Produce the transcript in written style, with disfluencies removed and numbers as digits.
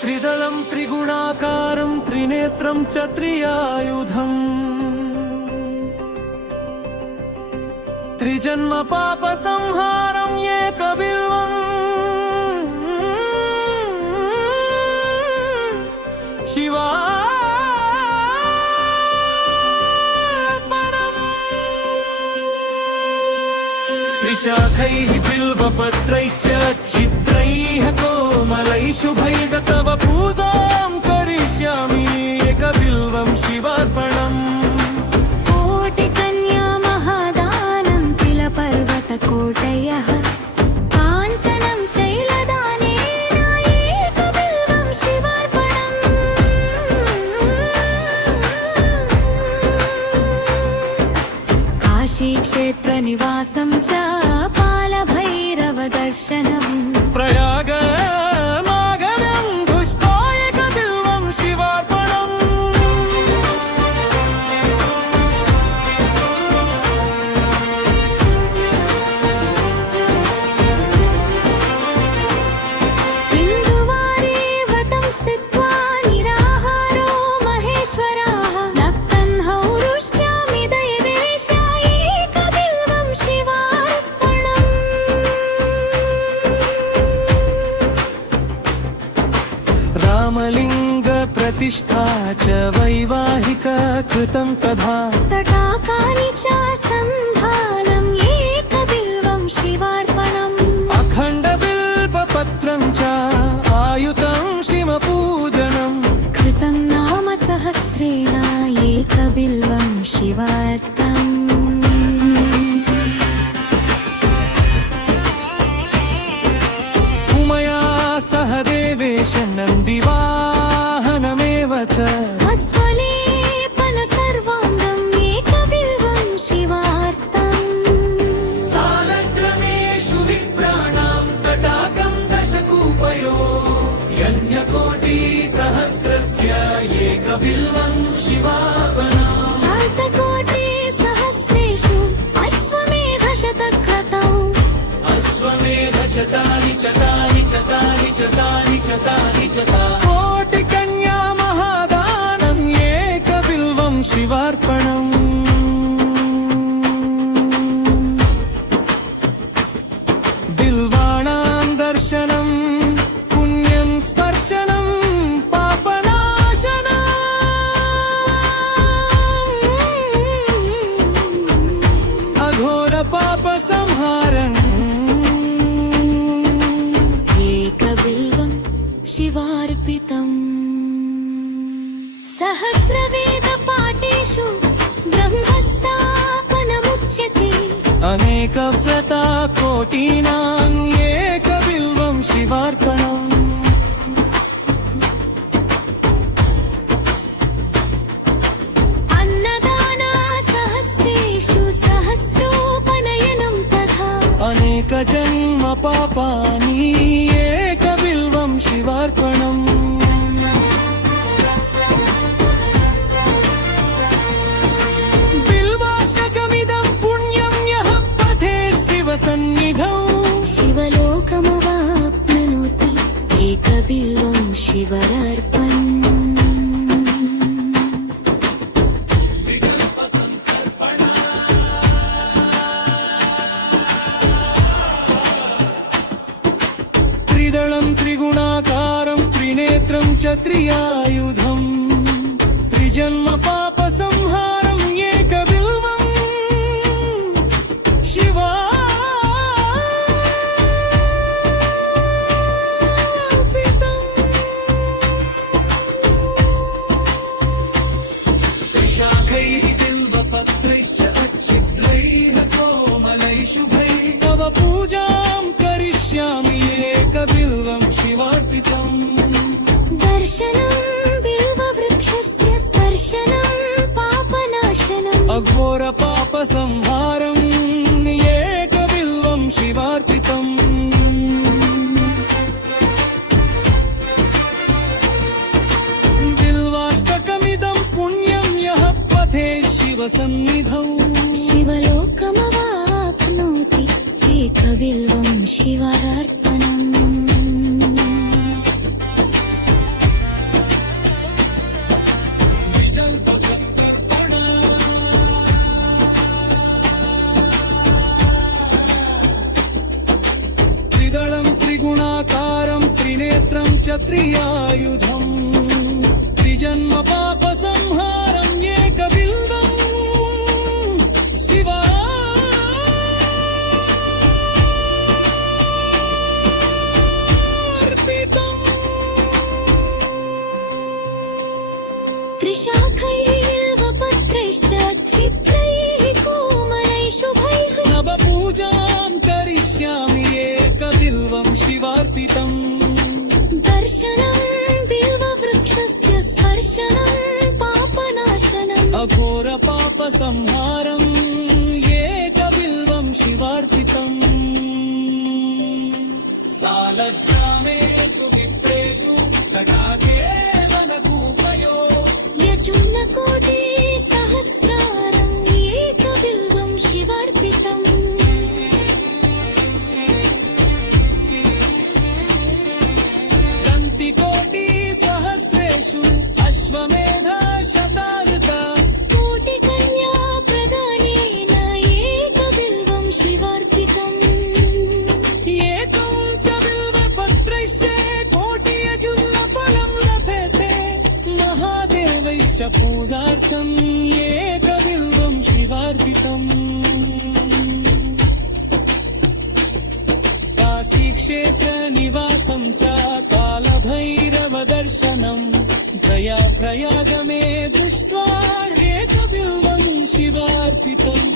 त्रिदलं त्रिगुणाकारं त्रिनेत्रं च त्रियायुधम् त्रिजन्म पापसंहारं एकबिल्वम् शिवार्पणम् त्रिशाखैः बिल्वपत्रैश्च छिद्रैः कोमलैः शुभैः तव पूजां करिष्यामि एकबिल्वं शिवार्पणम् कोटिकन्या महादानं तिलपर्वतकोटयः काञ्चनं शैलदानेन एकबिल्वं शिवार्पणम् काशीक्षेत्रनिवासं च बालभैरवदर्शनम् प्रयाग मागम्यं पुष्पायकबिल्वं शिवार्पणम् बिन्दुवारे व्रतं स्थित्वा निराहारो महेश्वराः नक्तह्नौ रुष्यामि दैवेश एकबिल्वं शिवार्पणम् रामलिङ्गप्रतिष्ठा च वैवाहिक कृतं तथा तटाकानि च सन्धानम् एकबिल्वं शिवार्पणम् अखण्डबिल्वपत्रं च आयुतं शिवपूजनम् कृतं नाम सहस्रेण एकबिल्वं शिवार्पणम् उमया सह देवेश नन्दिवाहनमेव च अस्वलेपन सर्वाङ्गम् एकबिल्वं शिवार्पणम् सालग्रामेषु विप्राणां तटाकं दशकूपयो यज्ञकोटिसहस्रस्य एकबिल्वं शिवार्पणम् अर्थकोटिसहस्रेषु अश्वमेधशतक्रतौ अश्वमेधशतानि चतानि चतानि चतानि चतानि चता कोटिकन्या महादानम् एकबिल्वं शिवार्पणम् बिल्वाणां दर्शनं पुण्यं स्पर्शनं पापनाशनम् अघोरपापसंहारम् एकबिल्वं शिवार्पितम् सहस्रवेदपाठेषु ब्रह्मस्थापनमुच्यते अनेकव्रता कोटीनाम् एकबिल्वं शिवार्पणम् अन्नदाना सहस्रेषु सहस्रोपनयनं तथा अनेकजन्म पापानि एकबिल्वं शिवार्पणम् बिल्वाष्टकमिदं पुण्यं यः पठेत् शिवसन्निधौ शिवलोकमवाप्नोति एकबिल्वं शिवार्पणम् त्रिदलं त्रिगुणाकारं त्रिनेत्रं च त्रियायुधम् त्रिजन्म पापसंहारम् एकबिल्वं शिवार्पितम् त्रिशाखैः बिल्वपत्रैश्च अच्छिद्रैः कोमलैः शुभैः तव पूजां करिष्यामि एकबिल्वं शिवार्पितम् दर्शनं बिल्ववृक्षस्य स्पर्शनं पापनाशनम् अघोरपापसंहारम् एकबिल्वं शिवार्पितम् बिल्वाष्टकमिदं पुण्यं यः पठेत् शिवसन्निधौ शिवलोकमवाप्नोति एकबिल्वं शिवार्पणम् त्रियायुधम् त्रिजन्म पाप संहारम् एकबिल्वम् शिवार्पितम् त्रिशाखैर्बिल्वपत्रैश्च छिद्रैः कोमलैः शुभैः नवपूजाम् करिष्यामि एकबिल्वम् शिवार्पितम् दर्शनं बिल्ववृक्षस्य स्पर्शनं पापनाशनम् अघोरपापसंहारम् एकबिल्वम् शिवार्पितम् सालग्रामेषु विप्रेषु तटाके वनकूपयो यजुर्नकोटिसहस्रारम् एकबिल्वं शिवार्पितम् दन्तिकोटिसहस्रेषु अश्वमेधा शतायुता कोटिकन्या प्रदानेन एकबिल्वं शिवार्पितम् एकं च बिल्वपत्रैश्च कोटियजुर्नफलं लभते महादेवैश्च पूजार्थम् एकबिल्वं शिवार्पितम् काशीक्षेत्रनिवासं च कालभैरवदर्शनम् प्रयागमे दृष्ट्वा एकबिल्वं शिवार्पितम्